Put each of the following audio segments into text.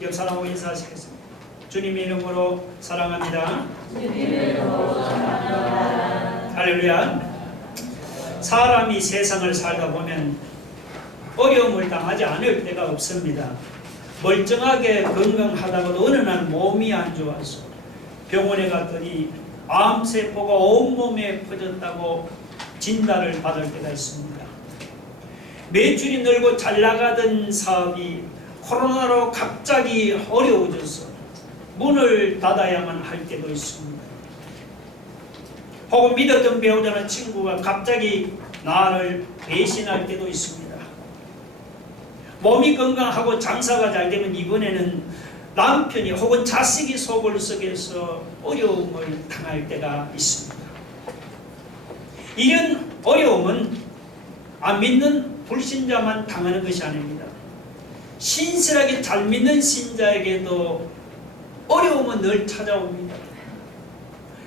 옆 사람하고 인사하시겠습니다. 주님의 이름으로 사랑합니다. 주님의 이름으로 사랑합니다. 할렐루야. 사람이 세상을 살다 보면 어려움을 당하지 않을 때가 없습니다. 멀쩡하게 건강하다가도 어느 날 몸이 안 좋아서 병원에 갔더니 암세포가 온몸에 퍼졌다고 진단을 받을 때가 있습니다. 매출이 늘고 잘 나가던 사업이 코로나로 갑자기 어려워져서 문을 닫아야만 할 때도 있습니다. 혹은 믿었던 배우자나 친구가 갑자기 나를 배신할 때도 있습니다. 몸이 건강하고 장사가 잘 되면 이번에는 남편이 혹은 자식이 속을 썩여서 어려움을 당할 때가 있습니다. 이런 어려움은 안 믿는 불신자만 당하는 것이 아닙니다. 신실하게 잘 믿는 신자에게도 어려움은 늘 찾아옵니다.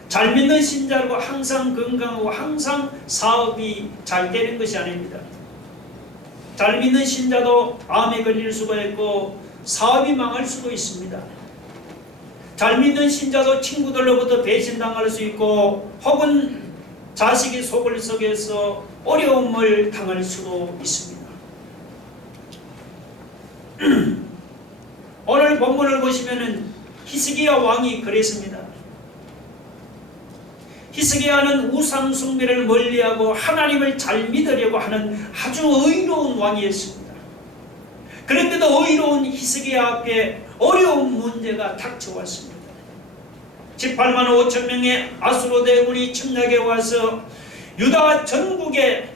잘 믿는 신자고 항상 건강하고 항상 사업이 잘 되는 것이 아닙니다. 잘 믿는 신자도 암에 걸릴 수가 있고 사업이 망할 수도 있습니다. 잘 믿는 신자도 친구들로부터 배신당할 수 있고 혹은 자식이 속을 썩여서 어려움을 당할 수도 있습니다. 오늘 본문을 보시면은 히스기야 왕이 그랬습니다. 히스기야는 우상 숭배를 멀리하고 하나님을 잘 믿으려고 하는 아주 의로운 왕이었습니다. 그런데도 의로운 히스기야 앞에 어려운 문제가 닥쳐왔습니다. 18만 5천 명의 아수르 대군이 침략해 와서 유다 전국에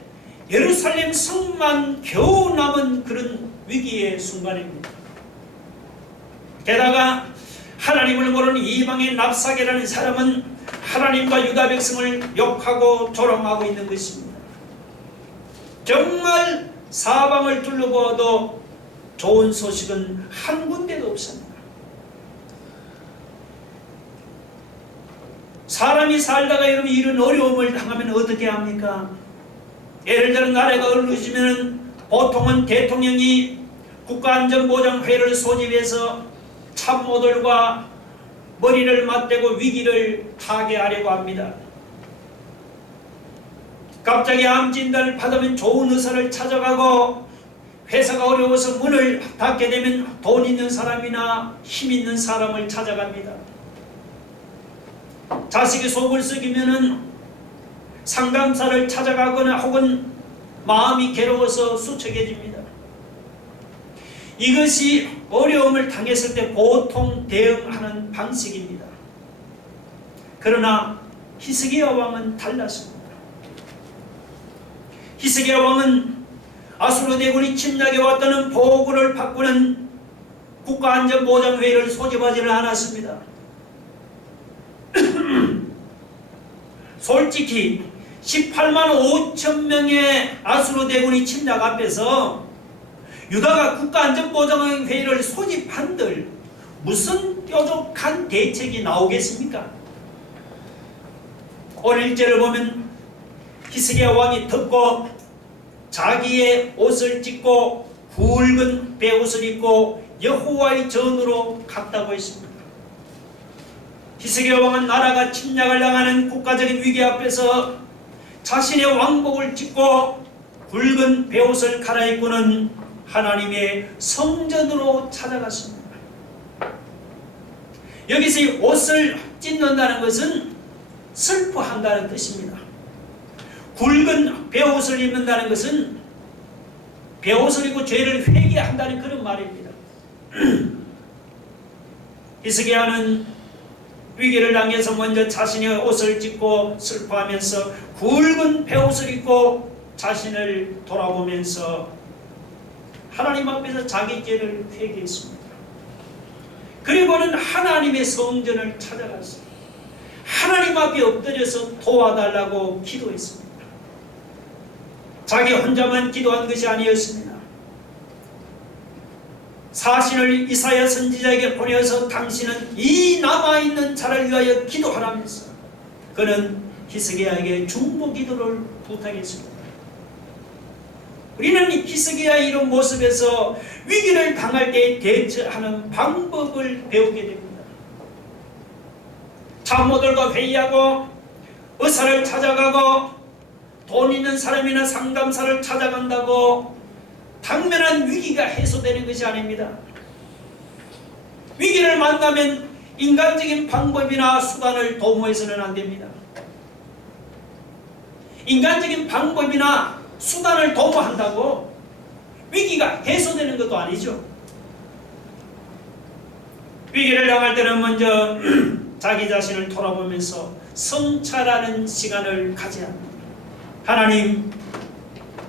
예루살렘 성만 겨우 남은 그런 위기의 순간입니다. 게다가 하나님을 모르는 이방인 랍사게라는 사람은 하나님과 유다 백성을 욕하고 조롱하고 있는 것입니다. 정말 사방을 둘러보아도 좋은 소식은 한 군데도 없습니다. 사람이 살다가 이런 어려움을 당하면 어떻게 합니까? 예를 들어 나라가 얼루지면 보통은 대통령이 국가안전보장회의를 소집해서 참모들과 머리를 맞대고 위기를 타개하려고 합니다. 갑자기 암 진단을 받으면 좋은 의사를 찾아가고 회사가 어려워서 문을 닫게 되면 돈 있는 사람이나 힘 있는 사람을 찾아갑니다. 자식이 속을 썩이면은 상담사를 찾아가거나 혹은 마음이 괴로워서 수척해집니다. 이것이 어려움을 당했을 때 보통 대응하는 방식입니다. 그러나 히스기야 왕은 달랐습니다. 히스기야 왕은 아수르 대군이 침략해 왔다는 보고를 받고는 국가안전보장회의를 소집하지는 않았습니다. 솔직히 18만 5천 명의 아수르 대군이 침략 앞에서 유다가 국가안전보장회의를 소집한들 무슨 뾰족한 대책이 나오겠습니까? 오늘 1절을 보면 히스기야 왕이 듣고 자기의 옷을 찢고 굵은 베옷을 입고 여호와의 전으로 갔다고 했습니다. 히스기야 왕은 나라가 침략을 당하는 국가적인 위기 앞에서 자신의 왕복을 찢고 굵은 베옷을 갈아입고는 하나님의 성전으로 찾아갔습니다. 여기서 이 옷을 찢는다는 것은 슬퍼한다는 뜻입니다. 굵은 베옷을 입는다는 것은 베옷을 입고 죄를 회개한다는 그런 말입니다. 히스기야는 위기를 당해서 먼저 자신의 옷을 찢고 슬퍼하면서 굵은 베옷을 입고 자신을 돌아보면서 하나님 앞에서 자기 죄를 회개했습니다. 그리고는 하나님의 성전을 찾아갔어요. 하나님 앞에 엎드려서 도와달라고 기도했습니다. 자기 혼자만 기도한 것이 아니었습니다. 사신을 이사야 선지자에게 보내어서 당신은 이 남아있는 자를 위하여 기도하라면서 그는 히스기야에게 중보 기도를 부탁했습니다. 우리는 히스기야의 이런 모습에서 위기를 당할 때 대처하는 방법을 배우게 됩니다. 참모들과 회의하고 의사를 찾아가고 돈 있는 사람이나 상담사를 찾아간다고 당면한 위기가 해소되는 것이 아닙니다. 위기를 만나면 인간적인 방법이나 수단을 도모해서는 안 됩니다. 인간적인 방법이나 수단을 도모한다고 위기가 해소되는 것도 아니죠. 위기를 당할 때는 먼저 자기 자신을 돌아보면서 성찰하는 시간을 가져야 합니다. 하나님,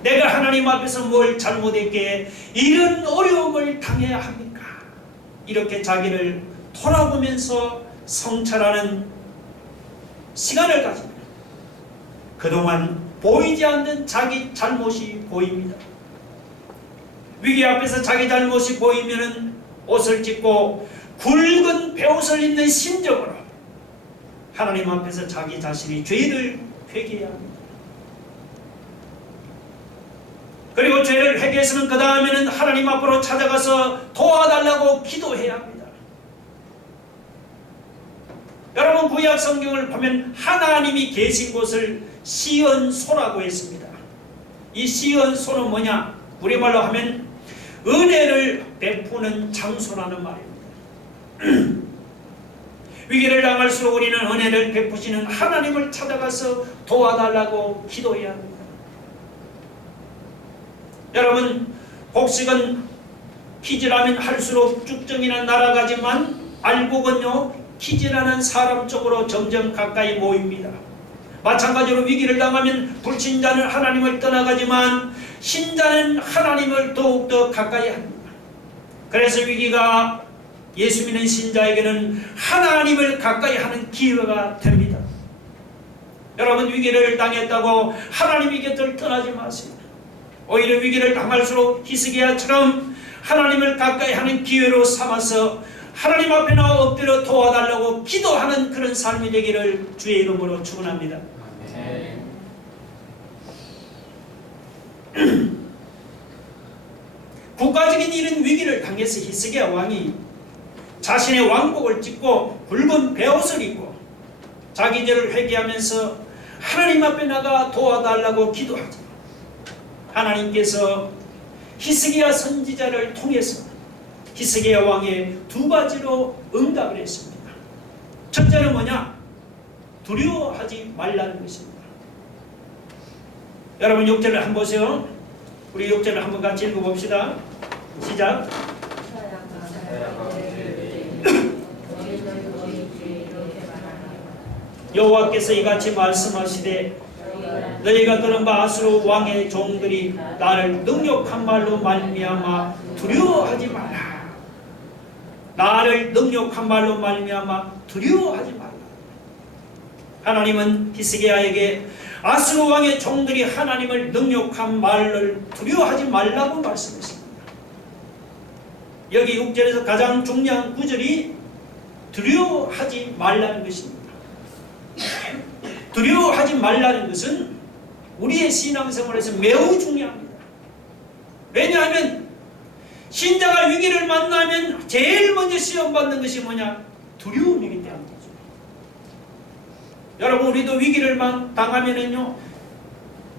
내가 하나님 앞에서 뭘 잘못했기에 이런 어려움을 당해야 합니까? 이렇게 자기를 돌아보면서 성찰하는 시간을 가집니다. 그동안 보이지 않는 자기 잘못이 보입니다. 위기 앞에서 자기 잘못이 보이면 옷을 찢고 굵은 베옷을 입는 심정으로 하나님 앞에서 자기 자신이 죄를 회개해야 합니다. 그리고 죄를 회개해서는 그 다음에는 하나님 앞으로 찾아가서 도와달라고 기도해야 합니다. 여러분, 구약 성경을 보면 하나님이 계신 곳을 시온소라고 했습니다. 이 시온소는 뭐냐? 우리말로 하면 은혜를 베푸는 장소라는 말입니다. 위기를 당할수록 우리는 은혜를 베푸시는 하나님을 찾아가서 도와달라고 기도해야 합니다. 여러분, 복식은 키질하면 할수록 쭉정이나 날아가지만 알곡은요, 키질하는 사람 쪽으로 점점 가까이 모입니다. 마찬가지로 위기를 당하면 불신자는 하나님을 떠나가지만 신자는 하나님을 더욱더 가까이 합니다. 그래서 위기가 예수 믿는 신자에게는 하나님을 가까이 하는 기회가 됩니다. 여러분, 위기를 당했다고 하나님의 곁을 떠나지 마세요. 오히려 위기를 당할수록 히스기야처럼 하나님을 가까이 하는 기회로 삼아서 하나님 앞에 나와 엎드려 도와달라고 기도하는 그런 삶이 되기를 주의 이름으로 축원합니다. 국가적인 이런 위기를 당해서 히스기야 왕이 자신의 왕복을 찢고 굵은 베옷을 입고 자기 죄를 회개하면서 하나님 앞에 나가 도와달라고 기도하죠. 하나님께서 히스기야 선지자를 통해서 히스기야 왕의 두 가지로 응답을 했습니다. 첫째는 뭐냐? 두려워하지 말라는 것입니다. 여러분, 6절을 한번 보세요. 우리 6절을 한번 같이 읽어봅시다. 시작. 여호와께서 이같이 말씀하시되 너희가 들은 바 아수르 왕의 종들이 나를 능욕한 말로 말미암아 두려워하지 말라. 나를 능욕한 말로 말미암아 두려워하지 말라. 하나님은 히스기야에게 아수르 왕의 종들이 하나님을 능욕한 말을 두려워하지 말라고 말씀했습니다. 여기 6절에서 가장 중요한 구절이 두려워하지 말라는 것입니다. 두려워하지 말라는 것은 우리의 신앙생활에서 매우 중요합니다. 왜냐하면 신자가 위기를 만나면 제일 먼저 시험받는 것이 뭐냐? 두려움이기 때문이죠. 여러분, 우리도 위기를 당하면은요,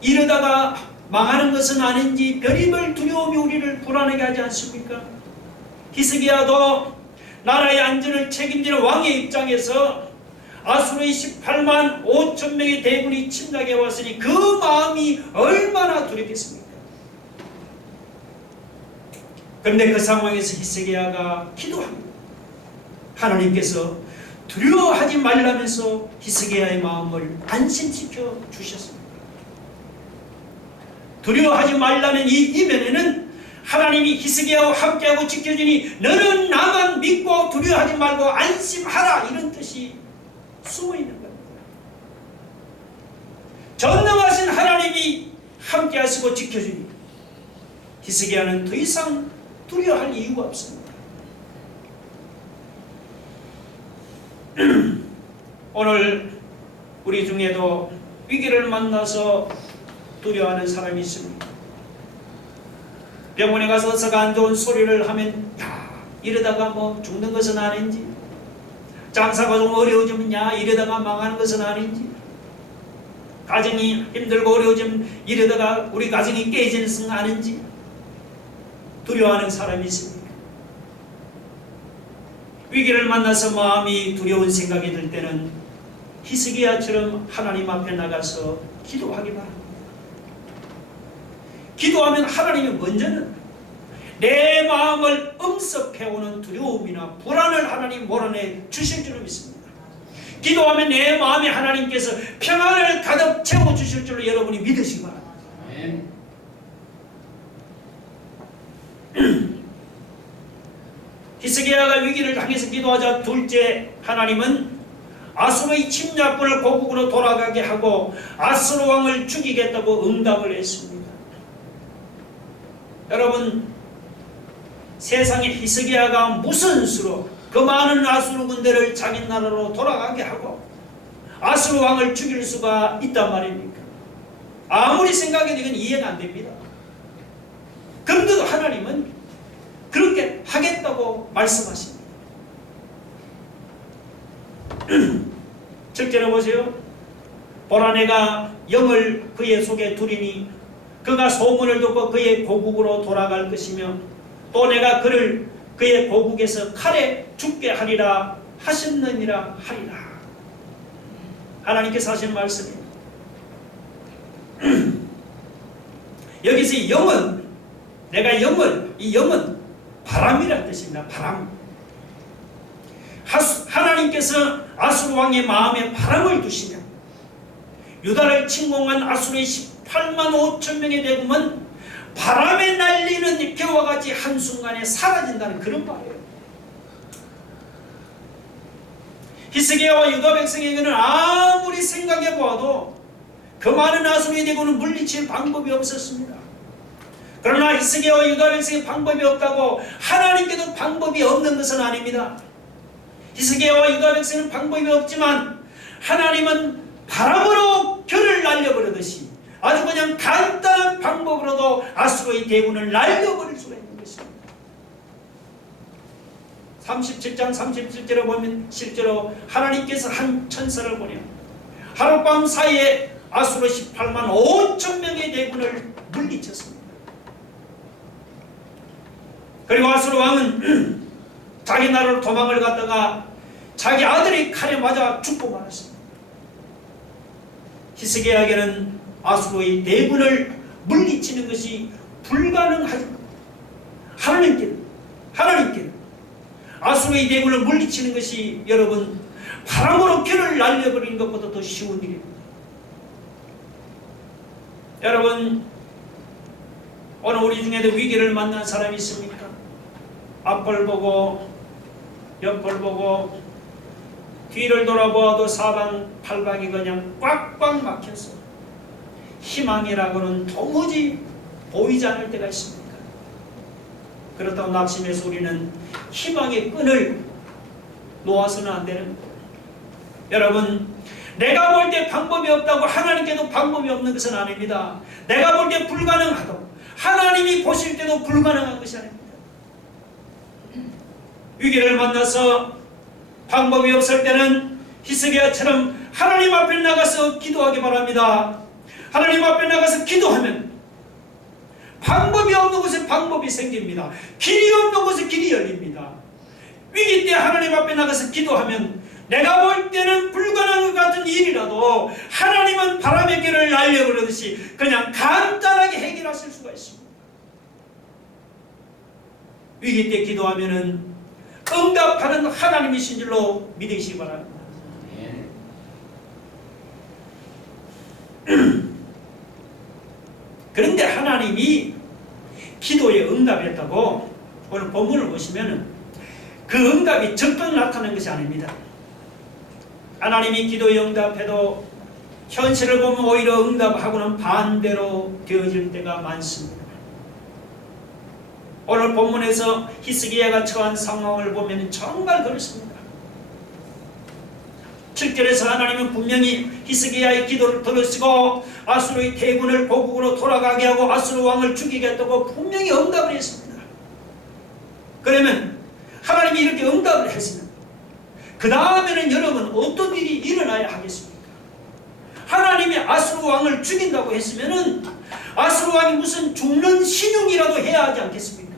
이러다가 망하는 것은 아닌지 별의별 두려움이 우리를 불안하게 하지 않습니까? 히스기야도 나라의 안전을 책임지는 왕의 입장에서 아수르의 18만 5천 명의 대군이 침략해 왔으니 그 마음이 얼마나 두렵겠습니까? 그런데 그 상황에서 히스기야가 기도합니다. 하나님께서 두려워하지 말라면서 히스기야의 마음을 안심시켜 주셨습니다. 두려워하지 말라는 이 이면에는 하나님이 히스기야와 함께하고 지켜주니 너는 나만 믿고 두려워하지 말고 안심하라, 이런 뜻이 숨어있는 겁니다. 전능하신 하나님이 함께하시고 지켜주니 히스기야는 더 이상 두려워할 이유가 없습니다. 오늘 우리 중에도 위기를 만나서 두려워하는 사람이 있습니다. 병원에 가서 의사가 안 좋은 소리를 하면 야 이러다가 뭐 죽는 것은 아닌지, 장사가 좀 어려워지면 야 이러다가 망하는 것은 아닌지, 가정이 힘들고 어려워지면 이러다가 우리 가정이 깨지는 것은 아닌지 두려워하는 사람이 있습니까? 위기를 만나서 마음이 두려운 생각이 들 때는 히스기야처럼 하나님 앞에 나가서 기도하기 바랍니다. 기도하면 하나님이 먼저는 내 마음을 엄습해오는 두려움이나 불안을 하나님 몰아내 주실 줄로 믿습니다. 기도하면 내 마음에 하나님께서 평안을 가득 채워주실 줄로 여러분이 믿으시기 바랍니다. 히스기야가 위기를 당해서 기도하자 둘째, 하나님은 아수르의 침략군을 고국으로 돌아가게 하고 아수르 왕을 죽이겠다고 응답을 했습니다. 여러분, 세상에 히스기야가 무슨 수로 그 많은 아수르 군대를 자기 나라로 돌아가게 하고 아수르 왕을 죽일 수가 있단 말입니까? 아무리 생각해도 이건 이해가 안 됩니다. 그런데도 하나님은 그렇게 하겠다고 말씀하십니다. 7절에 보세요. 보라, 내가 영을 그의 속에 두리니 그가 소문을 듣고 그의 고국으로 돌아갈 것이며 또 내가 그를 그의 고국에서 칼에 죽게 하리라 하셨느니라 하리라. 하나님께서 하신 말씀입니다. 여기서 영은, 내가 영을, 이 영은 바람이라는 뜻입니다. 바람. 하나님께서 아수르 왕의 마음에 바람을 두시며 유다를 침공한 아수르의 18만 5천 명의 대군은 바람에 날리는 겨와 같이 한순간에 사라진다는 그런 말이에요. 히스기야와 유다 백성에게는 아무리 생각해 보아도 그 많은 아수르의 대군을 물리칠 방법이 없었습니다. 그러나 히스기야와 유다 백성의 방법이 없다고 하나님께도 방법이 없는 것은 아닙니다. 히스기야와 유다 백성은 방법이 없지만 하나님은 바람으로 결을 날려버리듯이 아주 그냥 간단한 방법으로도 아수르의 대군을 날려버릴 수가 있는 것입니다. 37장 37절에 보면 실제로 하나님께서 한 천사를 보내 하룻밤 사이에 아수르 18만 5천 명의 대군을 물리쳤습니다. 그리고 아수르 왕은 자기 나라로 도망을 갔다가 자기 아들이 칼에 맞아 죽고 말았습니다. 히스기야에게는 아수르의 대군을 물리치는 것이 불가능하지만 하나님께는 아수르의 대군을 물리치는 것이 여러분 바람으로 결을 날려버리는 것보다 더 쉬운 일입니다. 여러분, 오늘 우리 중에도 위기를 만난 사람이 있습니까? 앞을 보고 옆을 보고 뒤를 돌아보아도 사방팔방이 그냥 꽉꽉 막혀서 희망이라고는 도무지 보이지 않을 때가 있습니까? 그렇다고 낙심해서 우리는 희망의 끈을 놓아서는 안 되는 거예요. 여러분, 내가 볼 때 방법이 없다고 하나님께도 방법이 없는 것은 아닙니다. 내가 볼 때 불가능하다고 하나님이 보실 때도 불가능한 것이 아닙니다. 위기를 만나서 방법이 없을 때는 히스기야처럼 하나님 앞에 나가서 기도하기 바랍니다. 하나님 앞에 나가서 기도하면 방법이 없는 곳에 방법이 생깁니다. 길이 없는 곳에 길이 열립니다. 위기 때 하나님 앞에 나가서 기도하면 내가 볼 때는 불가능한 것 같은 일이라도 하나님은 바람의 길을 날려버리듯이 그냥 간단하게 해결하실 수가 있습니다. 위기 때 기도하면은 응답하는 하나님이신 줄로 믿으시기 바랍니다. 그런데 하나님이 기도에 응답했다고 오늘 본문을 보시면 그 응답이 적극 나타나는 것이 아닙니다. 하나님이 기도에 응답해도 현실을 보면 오히려 응답하고는 반대로 되어질 때가 많습니다. 오늘 본문에서 히스기야가 처한 상황을 보면 정말 그렇습니다. 7절에서 하나님은 분명히 히스기야의 기도를 들으시고 아수르의 대군을 고국으로 돌아가게 하고 아수르 왕을 죽이겠다고 분명히 응답을 했습니다. 그러면 하나님이 이렇게 응답을 했으면 그 다음에는 여러분 어떤 일이 일어나야 하겠습니까? 하나님이 아수르 왕을 죽인다고 했으면은 아수르 왕이 무슨 죽는 신용이라도 해야 하지 않겠습니까?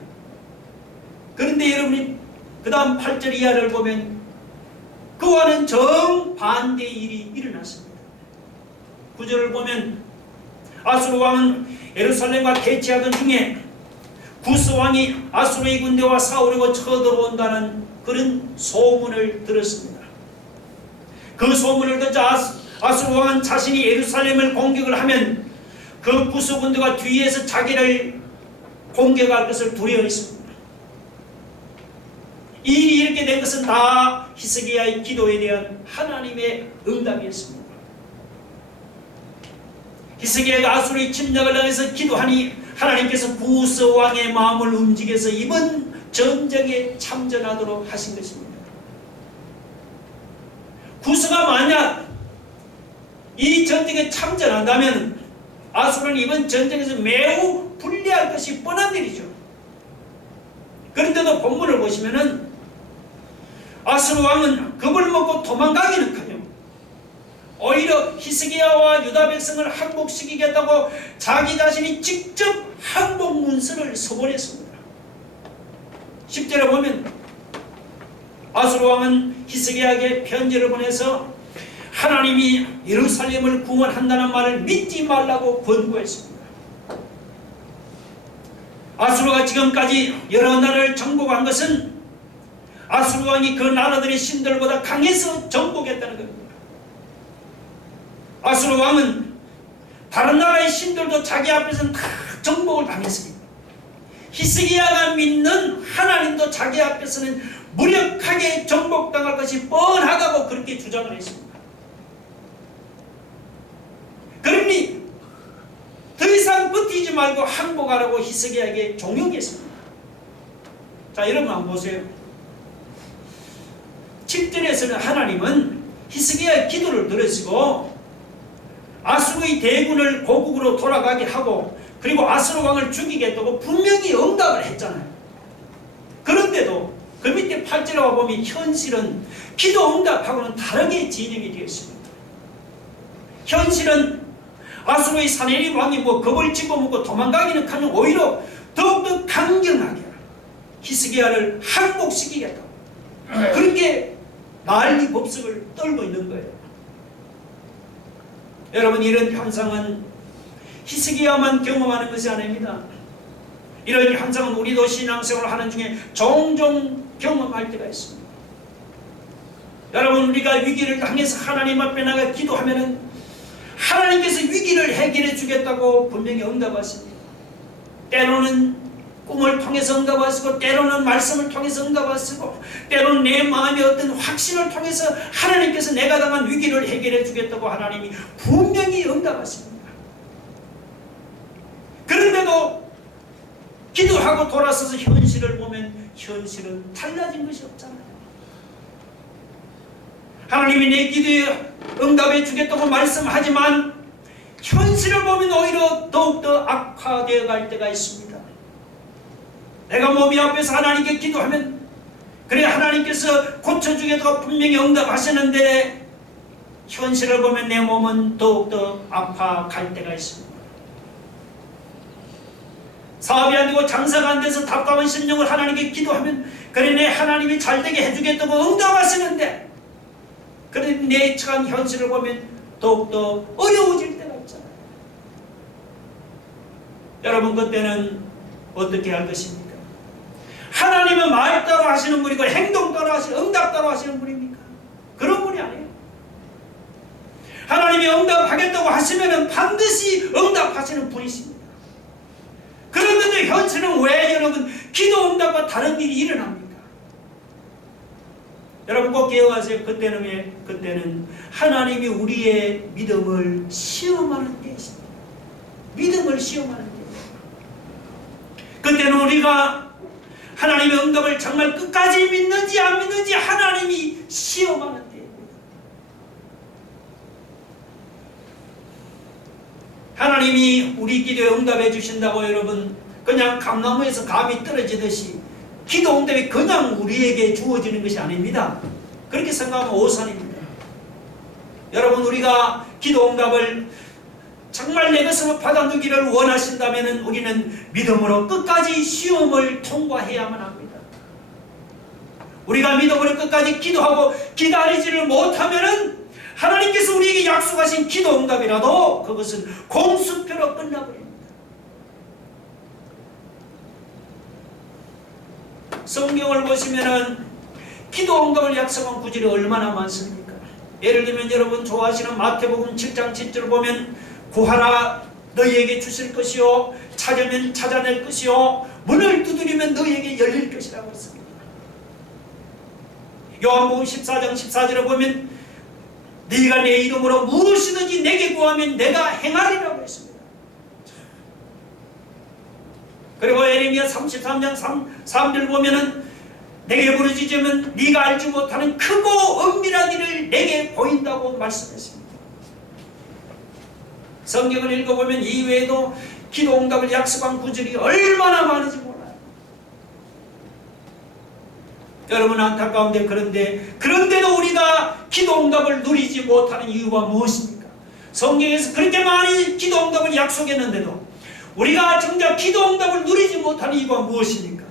그런데 여러분이 그 다음 8절 이하를 보면 그와는 정반대의 일이 일어났습니다. 9절을 보면 아수르 왕은 예루살렘과 대치하던 중에 구스 왕이 아수르의 군대와 싸우려고 쳐들어온다는 그런 소문을 들었습니다. 그 소문을 듣자 아수르 왕은 자신이 예루살렘을 공격을 하면 그 구스 군대가 뒤에서 자기를 공격할 것을 두려워했습니다. 이 일이 이렇게 된 것은 다 히스기야의 기도에 대한 하나님의 응답이었습니다. 히스기야가 아수르의 침략을 당해서 기도하니 하나님께서 구스 왕의 마음을 움직여서 이번 전쟁에 참전하도록 하신 것입니다. 구스가 만약 이 전쟁에 참전한다면 아수르는 이번 전쟁에서 매우 불리할 것이 뻔한 일이죠. 그런데도 본문을 보시면은 아수르 왕은 겁을 먹고 도망가기는커녕 오히려 히스기야와 유다 백성을 항복시키겠다고 자기 자신이 직접 항복 문서를 서본했습니다. 10절에 보면 아수르 왕은 히스기야에게 편지를 보내서 하나님이 예루살렘을 구원한다는 말을 믿지 말라고 권고했습니다. 아수르가 지금까지 여러 나라를 정복한 것은 아수르 왕이 그 나라들의 신들보다 강해서 정복했다는 겁니다. 아수르 왕은 다른 나라의 신들도 자기 앞에서는 다 정복을 당했습니다. 히스기야가 믿는 하나님도 자기 앞에서는 무력하게 정복당할 것이 뻔하다고 그렇게 주장을 했습니다. 그러니 더 이상 버티지 말고 항복하라고 히스기야에게 종용했습니다. 자, 여러분 한번 보세요. 7절에서는 하나님은 히스기야의 기도를 들으시고 아수르의 대군을 고국으로 돌아가게 하고 그리고 아수르 왕을 죽이겠다고 분명히 응답을 했잖아요. 그런데도 그 밑에 8절에 와보면 현실은 기도 응답하고는 다르게 진행이 되었습니다. 현실은 아수르의 사내립 왕이 겁을 집어먹고 도망가기는커녕 오히려 더욱더 강경하게 히스기야를 항복시키겠다고 그렇게 난리법석을 떨고 있는 거예요. 여러분, 이런 현상은 히스기야만 경험하는 것이 아닙니다. 이런 현상은 우리도 신앙생활을 하는 중에 종종 경험할 때가 있습니다. 여러분, 우리가 위기를 당해서 하나님 앞에 나가 기도하면은 하나님께서 위기를 해결해 주겠다고 분명히 응답하십니다. 때로는 꿈을 통해서 응답하시고 때로는 말씀을 통해서 응답하시고 때로는 내 마음의 어떤 확신을 통해서 하나님께서 내가 당한 위기를 해결해 주겠다고 하나님이 분명히 응답하십니다. 그런데도 기도하고 돌아서서 현실을 보면 현실은 달라진 것이 없잖아요. 하나님이 내 기도에 응답해 주겠다고 말씀하지만 현실을 보면 오히려 더욱더 악화되어 갈 때가 있습니다. 내가 몸이 아파서 하나님께 기도하면 그래 하나님께서 고쳐주겠다고 분명히 응답하시는데 현실을 보면 내 몸은 더욱더 아파갈 때가 있습니다. 사업이 안 되고 장사가 안 돼서 답답한 심령을 하나님께 기도하면 그래 내 하나님이 잘되게 해주겠다고 응답하시는데 그래 내 처한 현실을 보면 더욱더 어려워질 때가 있잖아요. 여러분, 그때는 어떻게 할 것입니까? 하나님은 말 따로 하시는 분이고 행동 따로 하시는, 응답 따로 하시는 분입니까? 그런 분이 아니에요. 하나님이 응답하겠다고 하시면 반드시 응답하시는 분이십니다. 그런데 현실은 왜 여러분 기도 응답과 다른 일이 일어납니까? 여러분 꼭 기억하세요. 그때는 하나님이 우리의 믿음을 시험하는 때이십니다. 믿음을 시험하는 때입니다. 그때는 우리가 하나님의 응답을 정말 끝까지 믿는지 안 믿는지 하나님이 시험하는 때입니다. 하나님이 우리 기도에 응답해 주신다고 여러분 그냥 감나무에서 감이 떨어지듯이 기도 응답이 그냥 우리에게 주어지는 것이 아닙니다. 그렇게 생각하면 오산입니다. 여러분 우리가 기도 응답을 정말 내 것으로 받아두기를 원하신다면 우리는 믿음으로 끝까지 시험을 통과해야만 합니다. 우리가 믿음으로 끝까지 기도하고 기다리지를 못하면 하나님께서 우리에게 약속하신 기도 응답이라도 그것은 공수표로 끝나버립니다. 성경을 보시면은 기도 응답을 약속한 구절이 얼마나 많습니까? 예를 들면 여러분 좋아하시는 마태복음 7장 7절을 보면 구하라 너희에게 주실 것이요 찾으면 찾아낼 것이요 문을 두드리면 너희에게 열릴 것이라고 했습니다. 요한복음 14장 14절을 보면 네가 내 이름으로 무엇이든지 내게 구하면 내가 행하리라고 했습니다. 그리고 에레미야 33장 3절 보면은 내게 부르짖으면 네가 알지 못하는 크고 은밀한 일을 내게 보인다고 말씀했습니다. 성경을 읽어보면 이외에도 기도 응답을 약속한 구절이 얼마나 많은지 몰라요. 여러분 안타까운데 그런데도 우리가 기도 응답을 누리지 못하는 이유가 무엇입니까? 성경에서 그렇게 많이 기도 응답을 약속했는데도 우리가 정작 기도 응답을 누리지 못하는 이유가 무엇입니까?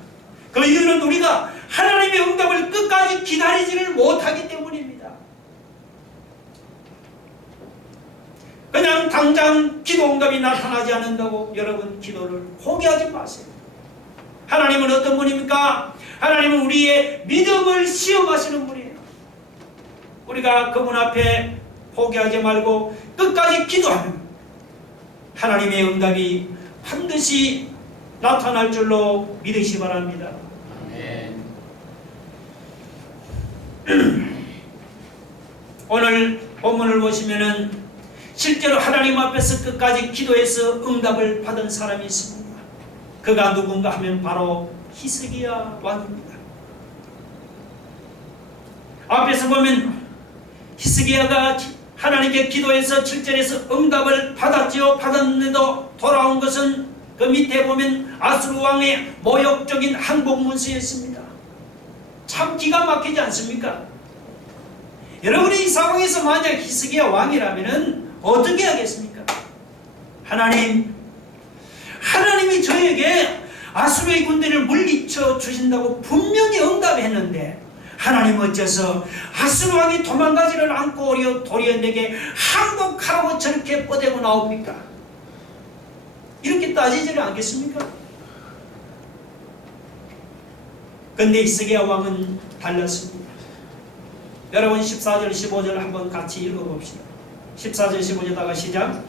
그 이유는 우리가 하나님의 응답을 끝까지 기다리지를 못하기 때문입니다. 그냥 당장 기도 응답이 나타나지 않는다고 여러분 기도를 포기하지 마세요. 하나님은 어떤 분입니까? 하나님은 우리의 믿음을 시험하시는 분이에요. 우리가 그분 앞에 포기하지 말고 끝까지 기도하면 하나님의 응답이 반드시 나타날 줄로 믿으시 바랍니다. 오늘 본문을 보시면은 실제로 하나님 앞에서 끝까지 기도해서 응답을 받은 사람이 있습니다. 그가 누군가 하면 바로 히스기야 왕입니다. 앞에서 보면 히스기야가 하나님께 기도해서 7절에서 응답을 받았지요. 받았는데도 돌아온 것은 그 밑에 보면 아수르 왕의 모욕적인 항복문서였습니다. 참 기가 막히지 않습니까? 여러분이 이 상황에서 만약 히스기야 왕이라면 어떻게 하겠습니까? 하나님이 저에게 아수르의 군대를 물리쳐 주신다고 분명히 응답했는데 하나님 어째서 아수르 왕이 도망가지를 않고 도리어 내게 항복하라고 저렇게 뻗대고 나옵니까? 이렇게 따지지를 않겠습니까? 근데 히스기야 왕은 달랐습니다. 여러분 14절 15절 한번 같이 읽어봅시다. 14절 15절다가 시작.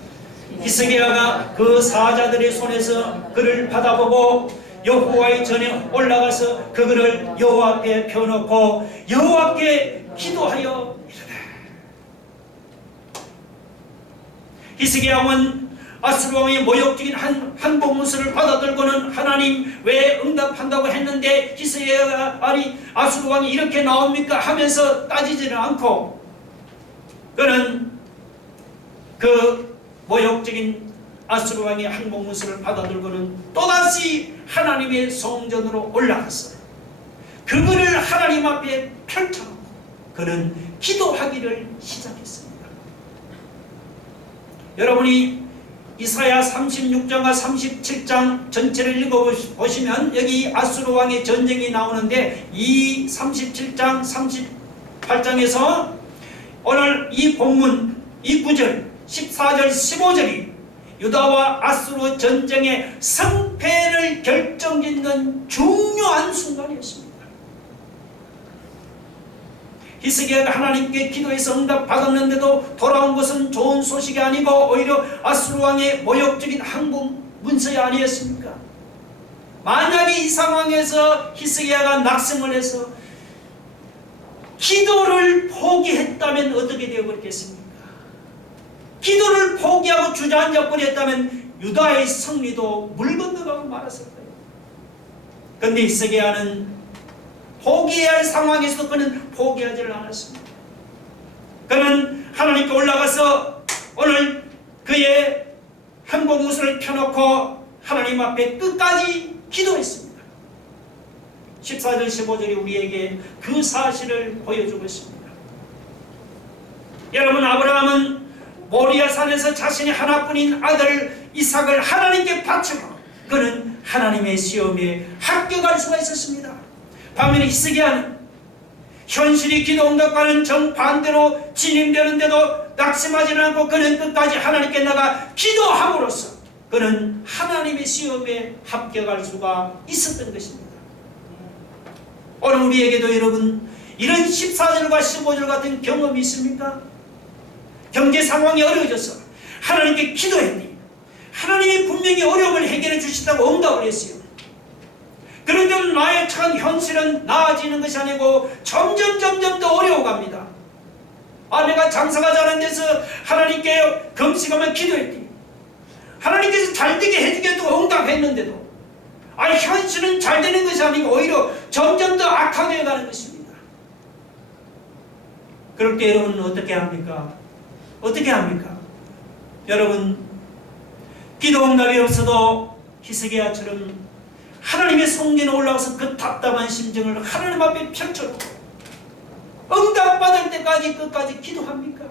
히스기야가 그 사자들의 손에서 그를 받아보고 여호와의 전에 올라가서 그 글을 여호와 앞에 펴놓고 여호와께 기도하여 이르되 히스기야 왕은 아수르 왕의 모욕적인 항복문서를 받아들고는 하나님 왜 응답한다고 했는데 히스기야가 아니 아수르 왕이 이렇게 나옵니까 하면서 따지지는 않고 그는 그 모욕적인 아수르 왕의 항복문서를 받아들고는 또다시 하나님의 성전으로 올라갔어요. 그거를 하나님 앞에 펼쳐놓고 그는 기도하기를 시작했습니다. 여러분이 이사야 36장과 37장 전체를 읽어보시면 여기 아수르 왕의 전쟁이 나오는데 이 37장 38장에서 오늘 이 본문 이 9절 14절 15절이 유다와 아수르 전쟁의 승패를 결정짓는 중요한 순간이었습니다. 히스기야가 하나님께 기도해서 응답받았는데도 돌아온 것은 좋은 소식이 아니고 오히려 아수르 왕의 모욕적인 항복 문서이 아니었습니까? 만약에 이 상황에서 히스기야가 낙심을 해서 기도를 포기했다면 어떻게 되어버렸겠습니까? 기도를 포기하고 주저앉아 버렸다면 유다의 승리도 물 건너가고 말았을 거예요. 그런데 히스기야는 포기해야 할 상황에서도 그는 포기하지를 않았습니다. 그는 하나님께 올라가서 오늘 그의 한복무술을 펴놓고 하나님 앞에 끝까지 기도했습니다. 14절 15절이 우리에게 그 사실을 보여주고 있습니다. 여러분, 아브라함은 모리아 산에서 자신의 하나뿐인 아들 이삭을 하나님께 바치고 그는 하나님의 시험에 합격할 수가 있었습니다. 반면에 히스기야는 현실이 기도 응답과는 정반대로 진행되는데도 낙심하지는 않고 그는 끝까지 하나님께 나가 기도함으로써 그는 하나님의 시험에 합격할 수가 있었던 것입니다. 오늘 우리에게도 여러분 이런 14절과 15절 같은 경험이 있습니까? 경제 상황이 어려워져서 하나님께 기도했니? 하나님이 분명히 어려움을 해결해 주신다고 응답을 했어요. 그런데 나의 참 현실은 나아지는 것이 아니고 점점 더 어려워갑니다. 내가 장사가 잘 안 돼서 하나님께 금식하면 기도했니? 하나님께서 잘 되게 해주겠다고 응답했는데도 현실은 잘 되는 것이 아니고 오히려 점점 더 악화되어 가는 것입니다. 그럴 때 여러분은 어떻게 합니까? 어떻게 합니까? 여러분, 기도 응답이 없어도 히스기야처럼 하나님의 성전에 올라와서 그 답답한 심정을 하나님 앞에 펼쳐놓고 응답받을 때까지 끝까지 기도합니까?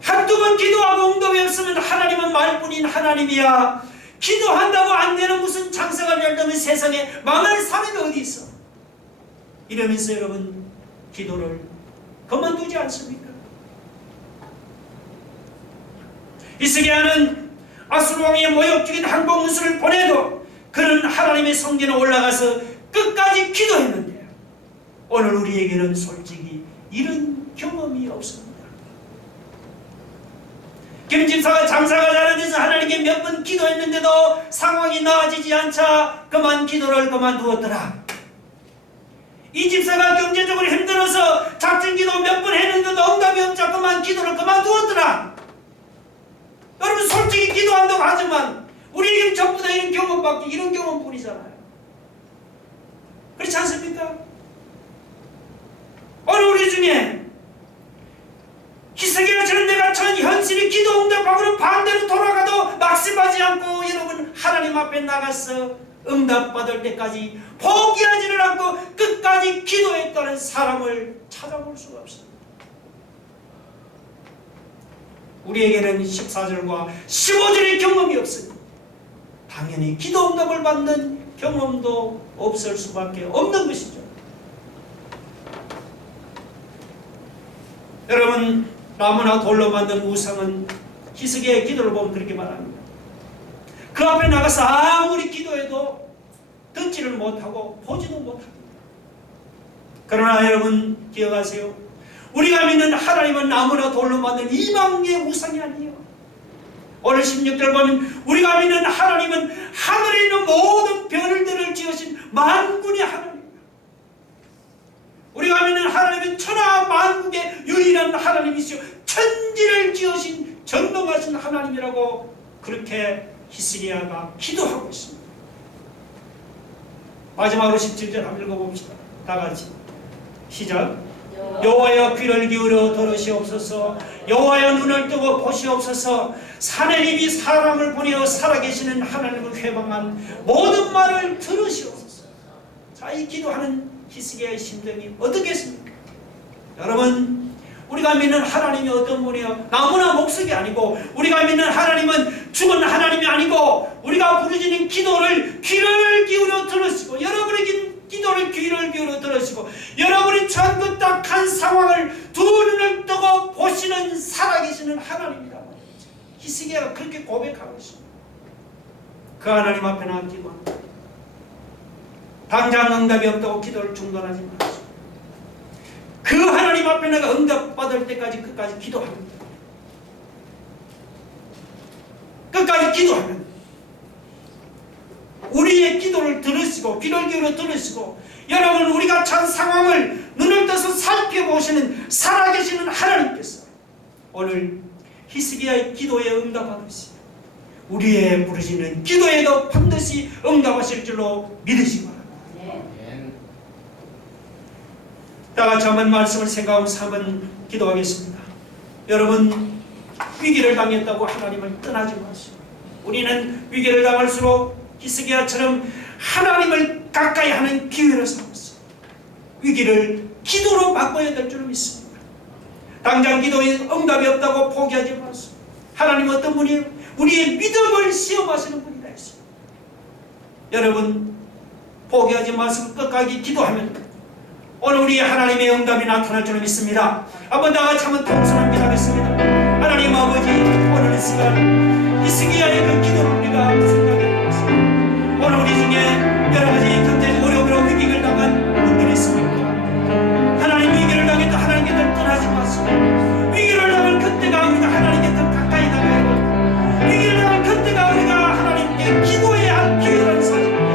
한두 번 기도하고 응답이 없으면 하나님은 말뿐인 하나님이야. 기도한다고 안 되는 무슨 장사가 열리면 세상에 망할 사람이 어디 있어? 이러면서 여러분 기도를 그만두지 않습니까? 히스기야는 아수르 왕의 모욕적인 항복무술을 보내도 그는 하나님의 성전에 올라가서 끝까지 기도했는데 오늘 우리에게는 솔직히 이런 경험이 없습니다. 김집사가 장사가 잘 안 돼서 하나님께 몇 번 기도했는데도 상황이 나아지지 않자 그만 기도를 그만두었더라. 이 집사가 경제적으로 힘들어서 작전 기도 몇 번 했는데도 응답이 없자 그만 기도를 그만두었더라. 여러분, 솔직히 기도한다고 하지만 우리에게는 전부 다 이런 경험밖에, 이런 경험뿐이잖아요. 그렇지 않습니까? 오늘 우리 중에 히스기야처럼 내가 전 현실이 기도 응답하고는 반대로 돌아가도 낙심하지 않고 여러분 하나님 앞에 나가서 응답받을 때까지 포기하지를 않고 끝까지 기도했다는 사람을 찾아볼 수가 없습니다. 우리에게는 14절과 15절의 경험이 없으니 당연히 기도 응답을 받는 경험도 없을 수밖에 없는 것이죠. 여러분, 나무나 돌로 만든 우상은 히스기야의 기도를 보면 그렇게 말합니다. 그 앞에 나가서 아무리 기도해도 듣지를 못하고 보지도 못합니다. 그러나 여러분 기억하세요. 우리가 믿는 하나님은 나무나 돌로 만든 이방의 우상이 아니에요. 오늘 16절 보면 우리가 믿는 하나님은 하늘에 있는 모든 별들을 지으신 만군의 하나님입니다. 우리가 믿는 하나님은 천하 만국의 유일한 하나님이시오 천지를 지으신 전능하신 하나님이라고 그렇게 히스기야가 기도하고 있습니다. 마지막으로 17절 한번 읽어봅시다. 다 같이 시작. 여호와여 귀를 기울여 들으시옵소서. 여호와여 눈을 뜨고 보시옵소서. 하나님이 사람을 보내어 살아계시는 하나님을 회방한 모든 말을 들으시옵소서. 자, 이 기도하는 히스기야의 심정이 어떻겠습니까? 여러분, 우리가 믿는 하나님이 어떤 분이요? 나무나 목석이 아니고 우리가 믿는 하나님은 죽은 하나님이 아니고 우리가 부르짖는 기도를 귀를 기울여 들으시고 여러분의 기도를 귀를 기울여 들으시고 여러분이 처한 그 딱한 상황을 두 눈을 뜨고 보시는 살아계시는 하나님이라고 히스기야가 그렇게 고백하고 있습니다. 그 하나님 앞에 나가 기도합니다. 당장 응답이 없다고 기도를 중단하지 마십시오. 그 하나님 앞에 내가 응답받을 때까지 끝까지 기도합니다. 끝까지 기도하면 우리의 기도를 들으시고 귀를 기울여 들으시고 여러분 우리가 처한 상황을 눈을 떠서 살펴보시는 살아계시는 하나님께서 오늘 히스기야의 기도에 응답하듯이 우리의 부르시는 기도에도 반드시 응답하실 줄로 믿으시기 바랍니다. 다 같이 한번 말씀을 생각하면서 한번 기도하겠습니다. 여러분, 위기를 당했다고 하나님을 떠나지 마시고, 우리는 위기를 당할수록 히스기야처럼 하나님을 가까이 하는 기회를 삼았어. 위기를 기도로 바꿔야 될 줄 믿습니다. 당장 기도에 응답이 없다고 포기하지 마시고, 하나님 어떤 분이에요? 우리의 믿음을 시험하시는 분이다 했습니다. 여러분, 포기하지 마시고 끝까지 기도하면 오늘 우리 하나님의 응답이 나타날 줄 믿습니다. 한번 다 같이 한번 통성을 기도하겠습니다. 하나님 아버지, 오늘 이 시간 히스기야의 그 기도를 우리가 생각해 보겠습니다. 오늘 우리 중에 여러 가지 경제적 어려움으로 위기를 당한 분들이 있습니다. 하나님, 위기를 당해도 하나님 곁을 떠나지 마시고, 위기를 당할 그때가 우리가 하나님 곁을 가까이 나가야 되고, 위기를 당할 그때가 우리가 하나님께 기도해야 할 기회라는 사실입니다.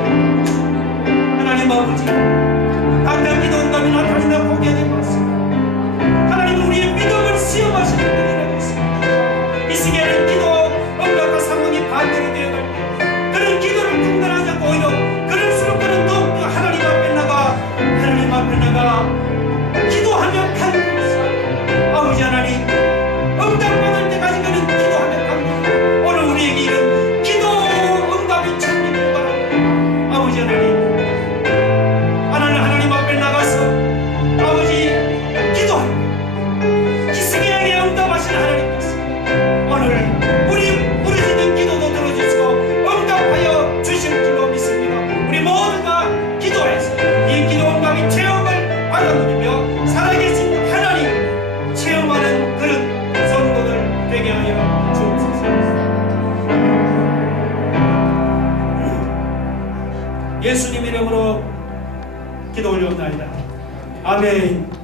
하나님 아버지, 당장 기도 응답이 나타난다 포기하지 마시고, 하나님은 우리의 믿음을 시험하시는 분이라고 했습니다. 히스기야는 기도 응답과 상황이 반대로 되어갈 때 그런 기도를 중단하지 않고 오히려 그럴수록 그는 더욱더 하나님 앞에 나가 기도하며 가는 것입니다. 아버지 하나님, 응답받을 때까지 그는 기도하며 가는, 오늘 우리에게 이런 기도 응답이 천리길 바랍니다. 아버지 하나님 앞에 나가서 아버지 기도합니다. 히스기야에게 응답하신 하나님께서 오늘 우리 부르짖는 기도도 들어주시고 응답하여 주실 줄로 믿습니다. 우리 모두가 기도해서 이 기도 응답이 체험을 받아들이며 살아계신 하나님 체험하는 그런 성도들 되게 하여 주옵소서. 예수님 이름으로 기도 올려옵나이다. 아멘.